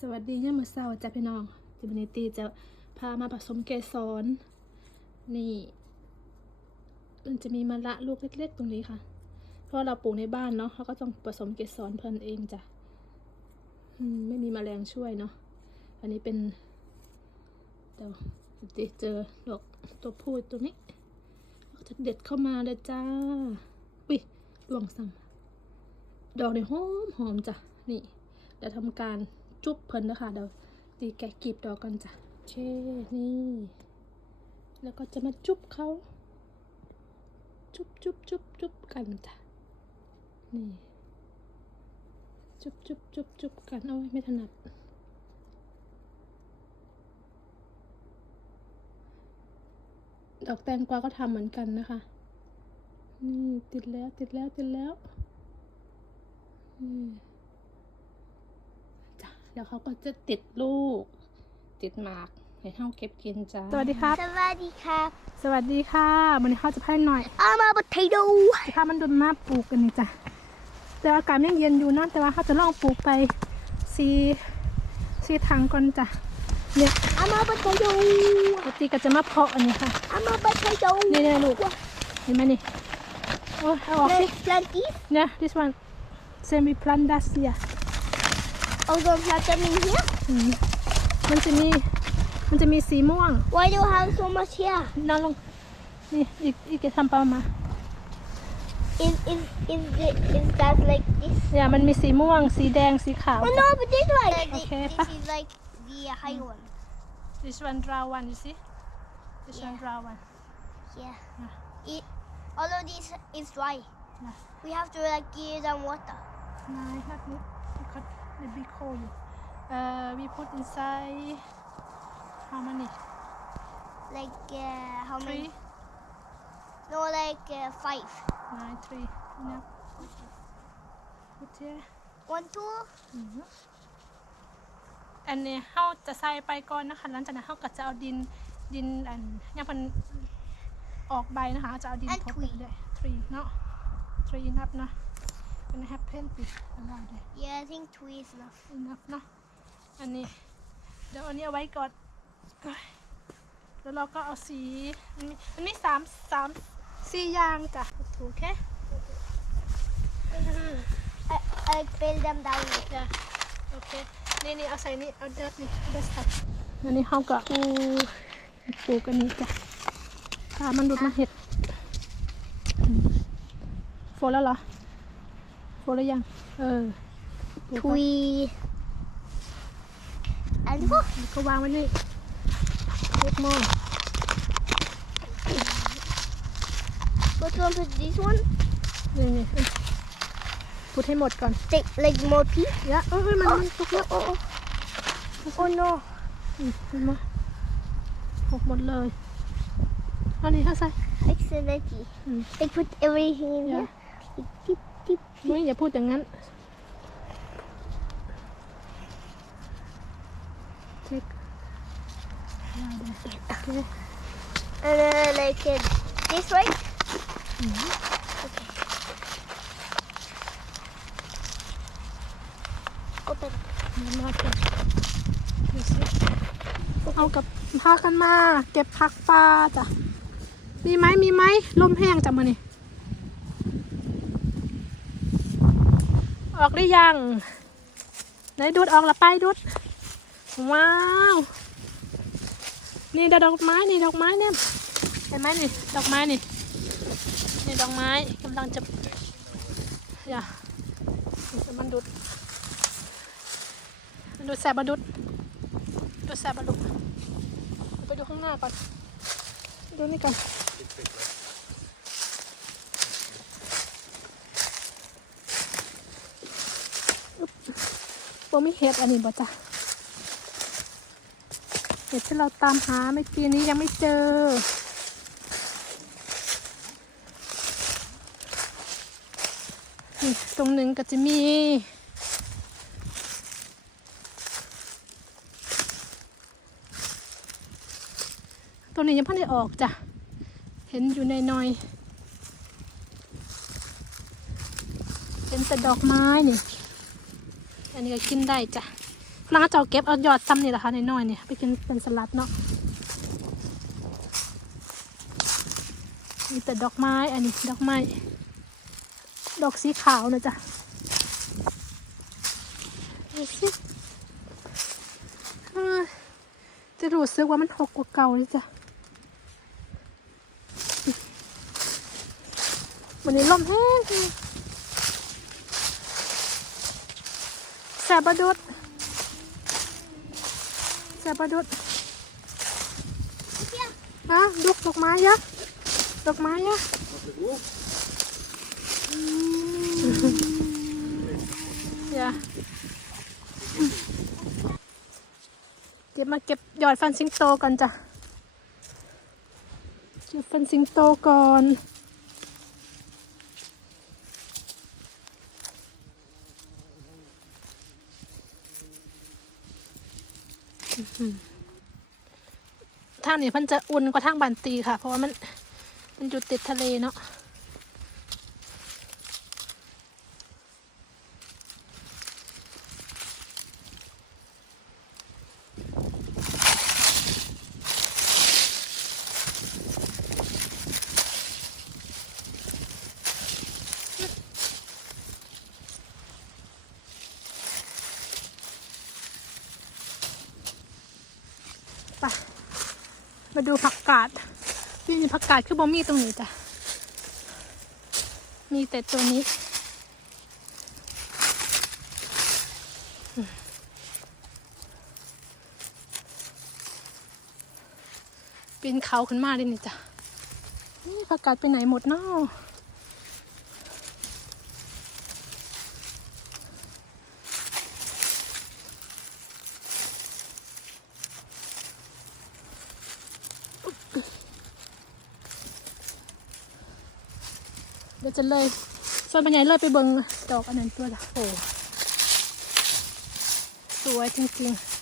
สวัสดีย่ามือเศร้าจ้ะพี่น้องจิบันิตีจะพามาผสมเกสรนี่ มันจะมีมะละลูกเล็ก ๆ ตรงนี้ค่ะ เพราะเราปลูกในบ้านเนาะเขาก็ต้องผสมเกสรเพิ่นเองจ้ะมไม่มีแมลงช่วยเนาะอันนี้เป็นเดี๋ยวเจอดอกตัวพูดตรงนี้จะเด็ดเข้ามาเลยจ้าอุ้ยดวงซ้ำดอกเนี่ยหอมหอมจ้ะนี่เดี๋ยวทำการ จุ๊บเพิ่นนะคะเดี๋ยวตีแกะกลีบดอกกันจ้ะโอเคนี่ แล้วก็จะมาจุ๊บเขาจุ๊บจุ๊บจุ๊บจุ๊บกันจ้ะนี่จุ๊บจุ๊บจุ๊บจุ๊บกันเอาไว้ไม่ถนัดดอกแตงกวาก็ทำเหมือนกันนะคะ นี่ติดแล้วติดแล้วติดแล้วนี่ ดี๋ยวเขาก็จะติดลูก ติดหมากให้เท่าเก็บกินจ้าสวัสดีครับ สวัสดีครับสวัสดีค่ะวันนี้เขาจะพาหน่อย I'm a potato จะพามันดุนมาปลูกกันนี่จ้ะแต่ว่าอากาศยังเย็นอยู่นะแต่ว่าเขาจะลองปลูกไปซีซีทางก่อนจ้ะเนี่ย I'm a potato ปกติก็จะมาเพาะอันนี้ค่ะ I'm a potato นี่นี่ลูกเห็นไหมนี่โอ้ยเอาออกสิ Plant, plant these เนี่ย this one semi plant das here I'm gonna plant them in here อืมมันจะมีมันจะมีสีม่วง Why do you have so much here น้องลงนี่อีกอีกจะทำเปล่ามา Is is is it is that like this เนี่ยมันมีสีม่วง สีแดงสีขาว Oh no but this one Okay, this pa. is like the high one this one draw one you see this one Yeah. draw one yeah it all of this is dry Yeah. we have to like give them water No, not me. Because the big hole. Uh, we put inside how many? like uh, how Three, many no like uh, five nine, three. Enough. Put here. one two อือฮึอันนี้เขาจะใส่ไปก่อนนะคะหลังจากนั้นเขาก็จะเอาดินดินอันยังมันออกใบนะคะจะเอาดิน And ทบ three เลย three เนาะ three นับนะ เป็น happen ปิดอะไรเลย yeah I think two is enough enough เนาะอันนี้เดี๋ยวอันนี้เอาไว้ก่อนเอ้ยแล้วเราก็เอาสีมันมีมันมีสามสามสี่อย่างจ้ะถูกแค่ I, I build them down จ้ะโอเค นี่นี่เอาใส่นี่เอาเดิร์ดนี่เอาเดิร์ดใส่อันนี้เขาก็ปูปลูกอันนี้จ้ะถ้ามันหลุดมาเห็ดอืมโฟลแล้วเหรอ โฟลแล้วยัง เออปลูกไว้ Three and four. ก็วางไว้นี่เล็กมอง What one put this one? นี่นี่พูดให้หมดก่อน Take like more pea. เดี๋ยวเอ้ยมันมันตกแล้ว Oh, oh. oh no. อืมเห็นไหมหกหมดเลยเอานี่ถ้าใส่ Accidentally. Mm. They put everything in Yeah. here. Tip, tip, tip. ไม่อย่าพูดอย่างนั้นเช็คโอเค And then like uh, this way. Open. มาเก็บดูสิเอากับพากันมา เก็บผักปลาจ้ะ มีไหมมีไหมลมแห้งจ้ะมือนี่ ออกหรือยัง ไหนดูดออกละไปดูด ว้าว นี่ดอกไม้นี่ดอกไม้เนี่ยเห็นไหมนี่ดอกไม้นี่ นี่ดอกไม้กำลังจะอย่ามันดุดมันดูดแสบมาดุดดูดแสบมาดุดเอาไปดูข้างหน้าก่อน ดูนี่ก่อน บ่มีเห็ดอันนี้บ่จ้ะเห็ดที่เราตามหาเมื่อกี้นี้ยังไม่เจอ ตรงหนึ่งก็จะมีตัวนี้ยังพิ่งได้ออกจ้ะ เห็นอยู่ในน้อยเห็นแต่ดอกไม้นี่ อันนี้ก็กินได้จ้ะฝรั่งเขาจะเอาเก็บเอายอดซ้ำนี่แหละค่ะน้อยๆเนี่ยไปกินเป็นสลัดเนาะมีแต่ดอกไม้ อันนี้ดอกไม้ ดอกสีขาวนะจ๊ะดูสิจะรู้สึกว่ามันหกกว่าเก่าเลยจ้ะวันนี้ลมแห้งแส บประดุดแสบประดุดอะดอกดอกไม้ยะดอกไม้ยะยาเก็บมาเก็บยอดฟันสิงโตก่อนจ้ะเก็บฟันสิงโตก่อนางนี้เพันจะอุ่นกว่าทางบันตีค่ะ เพราะว่ามันมันอยู่ติดทะเลเนาะไป มาดูผักกาดนี่ผักกาดคือบอมี่ตรงนี้จ้ะ มีแต่ตัวนี้ เป็นเขาขึ้นมาเลยนี่จ้ะ นี่ผักกาดไปไหนหมดเนาะ ดี๋ยวจะเลยส่วนปัญญาเลยไปเบิงดอกอันนั้นตัวละโอ้สวยจริงๆ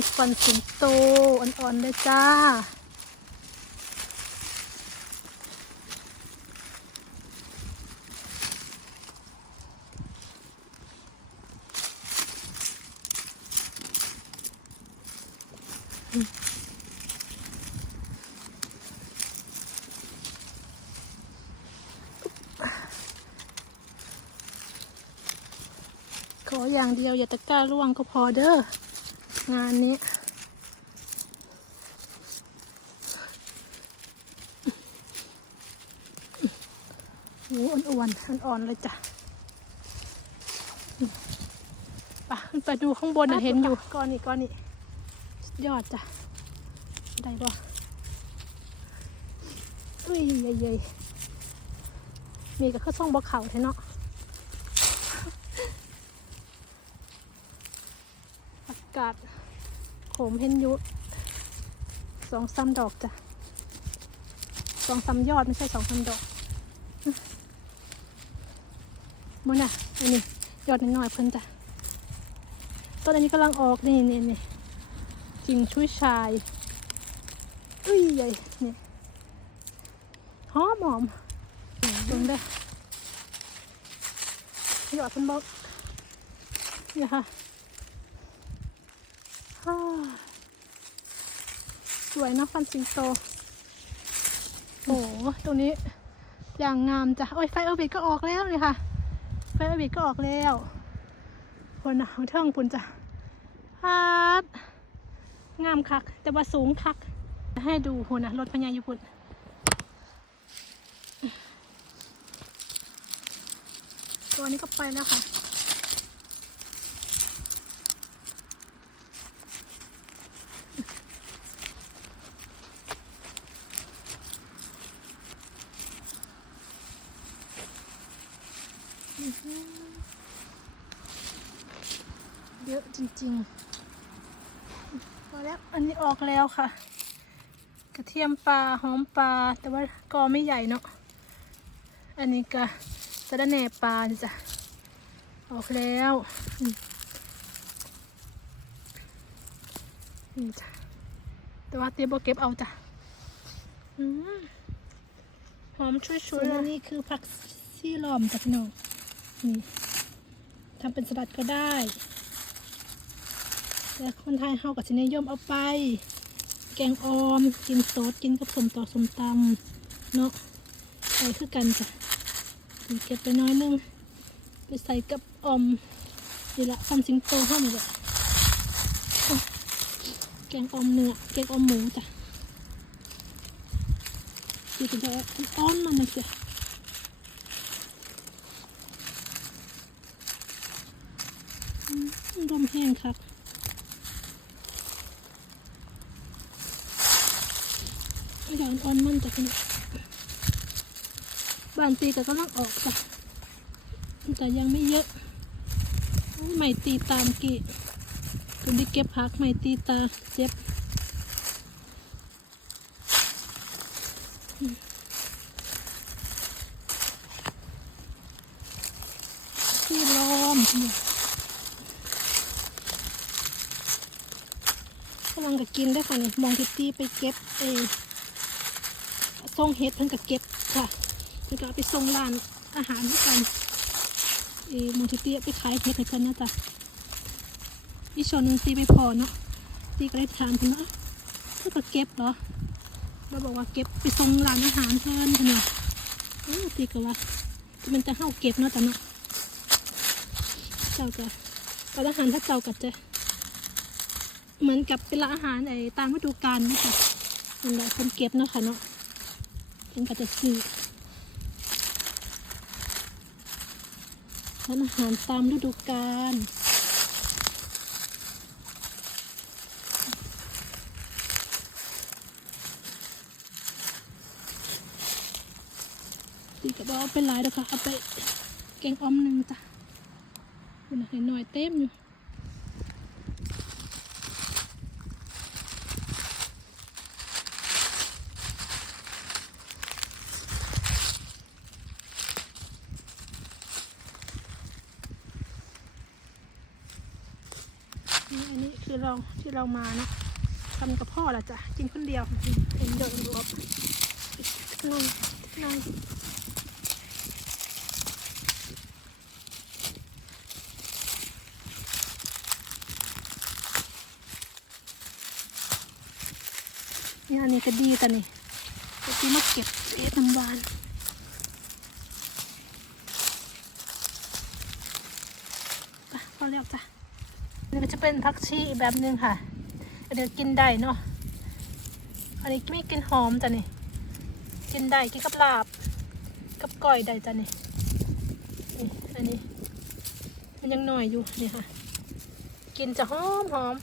ต้นฟันสิงโตอ่อนๆเลยจ้า ขออย่างเดียวอย่าตะกร้าร่วงก็พอเด้อ งานนี้ โอ้อ้วนๆอ่อนๆเลยจ้ะไปขึ้นไปดูข้างบนน่ะเห็นอยู่ก้อนนี้ก้อนนี้สุดยอดจ้ะ ได้บ่อุ้ยเยยๆมีก็คือส่องบ่เข่าแท้เนาะอากาศโข มเห็นยุสองซ้ำดอกจ้ะสองซ้ำยอดไม่ใช่สองซ้ำดอกมันน่ะอันนี้ยอดน้อยๆเพิ่นจ้ะต้นอันนี้กำลังออกนี่นี่นี่กิ่งชุยชายอุ้ยใหญ่นี่หอมหอมลงได้ยอดเพิ่นบอกนี่ค่ะ ฮ่าส วยเนอะฟันสิงโต โอ้โหตรงนี้อย่างงามจ้ะ โอ้ยไฟเออร์บิดก็ออกแล้วนี่ค่ะ ไฟเออร์บิดก็ออกแล้วคนน่ะของเทิงปุ่นจ้ะฮาดงามคัก แต่ว่าสูงคัก ให้ดูคนน่ะรถพญายุพุนตัวนี้ก็ไปแล้วค่ะ เยอะจริงๆพอแล้วอันนี้ออกแล้วค่ะ กระเทียมปลาหอมปลาแต่ว่าก็ไม่ใหญ่เนาะอันนี้ก็สะระแหน่ปลานี่จ้ะออกแล้วอืมนี่จ้ะแต่ว่าเตี้ยบเก็บเอาจ้ะอืมหอมช่วยส่ๆวนเลอัยนนี้คือผักซี่หลอมจากพี่น้องนี่ทำเป็นสลัดก็ได้ แต่คนไทยเฮากับชินิยมเอาไป แกงออม กินสดกินกับสมต่อสมตำเนาะใส่คือกันจ้ะเก็บไปน้อยนึง ไปใส่กับออมนี่ละออมสิงโตห้านี่แหละโอ้แกงออมเนื้อแกงออมหมูจ้ะดีจะได้อ้อนมันนะจ้ะอืมลมแห้งครับ อย่างอ่อนมันจ้ะพี่น้บานตีก็กำลังออกจ้ะแต่ยังไม่เยอะไม่ตีตามกี่คุณได้เก็บพักไม่ตีตาเจ็บที่ล้อมกำลังก็กินได้ค่ะนี่มองทิตตี้ไปเก็บเออ ส่งเฮ็ดเพิ่นก็เก็บค่ะเพิ่นก็เอาไปส่งร้านอาหารด้วยกันเอมูทิเตียไปขายเพชรให้เพิ่นนะจ๊ะอีกชนนึงตีไม่พอเนาะตีก็เลยถามเพิ่นว่าเพื่อก็เก็บเหรอเราบอกว่าเก็บไปส่งร้านอาหารเพิ่นเพิ่นว่าเออตีก็ว่ามันจะเฮาเก็บเนาะจ้ะเนาะเจ้าก็ก็อาหารถ้าเจ้าก็จะเหมือนกับเป็นร้านอาหารไอ้ตามฤดูกาลนี่ค่ะนั่นแหละคนเก็บเนาะค่ะเนาะ เพิ่นก็จะซื้อร้านอาหารตามฤดูกาลตีกระบอกเอาไปหลายเด้อค่ะ เอาไปแกงออมหนึ่งจ้ะคุณเห็นหน่อยเต็มอยู่ นี่อันนี้คือเราที่เรามานะทำกับพ่อละจ้ะกินคนเดียวเห็นเดินอยู่อบนั่งนั่งนี่อันนี้ก็ดีแต่นี่ก็ที่มาเก็บเอ๊ะน้ำหวานไปพอแล้วจ้ะ นี่ก็จะเป็นผักชีอีกแบบหนึ่งค่ะอันนี้กินได้เนาะอันนี้ไม่กินหอมจ้ะนี่กินได้กินกับลาบ กับก้อยได้จ้ะนี่นี่อันนี้ มันยังหน่อยอยู่นี่ค่ะ กินจะหอมหอม